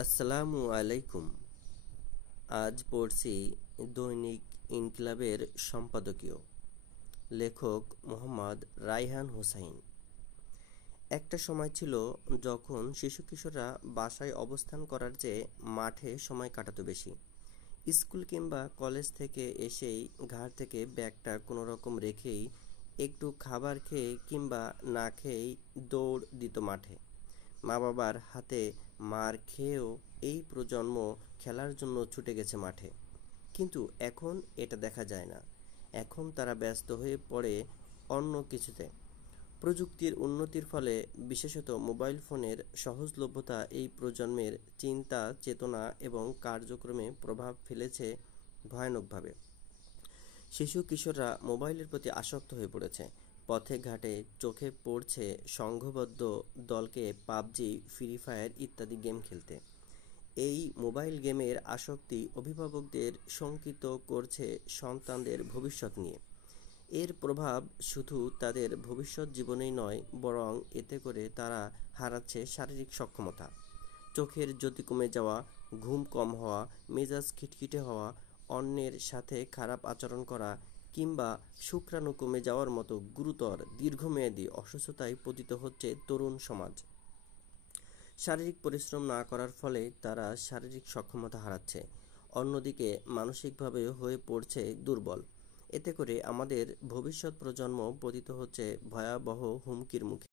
আসসালামু আলাইকুম। আজ পড়ছি দৈনিক ইনকিলাবের সম্পাদকীয়। লেখক মোহাম্মদ রায়হান হোসাইন। একটা সময় ছিল যখন শিশু কিশোররা বাসায় অবস্থান করার চেয়ে মাঠে সময় কাটাতো বেশি। স্কুল কিংবা কলেজ থেকে এসেই ঘাড় থেকে ব্যাগটা কোনো রকম রেখেই একটু খাবার খেয়ে কিংবা না খেয়েই দৌড় দিত মাঠে। মা বাবার হাতে মার খেয়েও এই প্রজন্ম খেলার জন্য ছুটে গেছে মাঠে। কিন্তু এখন এটা দেখা যায় না। এখন তারা ব্যস্ত হয়ে পড়ে অন্য কিছুতে। প্রযুক্তির উন্নতির ফলে, বিশেষত মোবাইল ফোনের সহজলভ্যতা এই প্রজন্মের চিন্তা, চেতনা এবং কার্যক্রমে প্রভাব ফেলেছে ভয়ানকভাবে। শিশু কিশোররা মোবাইলের প্রতি আসক্ত হয়ে পড়েছে। পথে ঘাটে চোখে পড়ছে সংঘবদ্ধ দলকে পাবজি, ফ্রি ফায়ার ইত্যাদি গেম খেলতে। এই মোবাইল গেমের আসক্তি অভিভাবকদের শঙ্কিত করছে সন্তানদের ভবিষ্যৎ নিয়ে। এর প্রভাব শুধু তাদের ভবিষ্যৎ জীবনেই নয়, বরং এতে করে তারা হারাচ্ছে শারীরিক সক্ষমতা। চোখের জ্যোতি কমে যাওয়া, ঘুম কম হওয়া, মেজাজ খিটখিটে হওয়া, অন্যের সাথে খারাপ আচরণ করা কিংবা শুক্রাণু কমে যাওয়ার মতো গুরুতর দীর্ঘমেয়াদী অসুস্থতায় পতিত হচ্ছে তরুণ সমাজ। শারীরিক পরিশ্রম না করার ফলে তারা শারীরিক সক্ষমতা হারাচ্ছে, অন্যদিকে মানসিকভাবে হয়ে পড়ছে দুর্বল। এতে করে আমাদের ভবিষ্যৎ প্রজন্ম পতিত হচ্ছে ভয়াবহ হুমকির মুখে।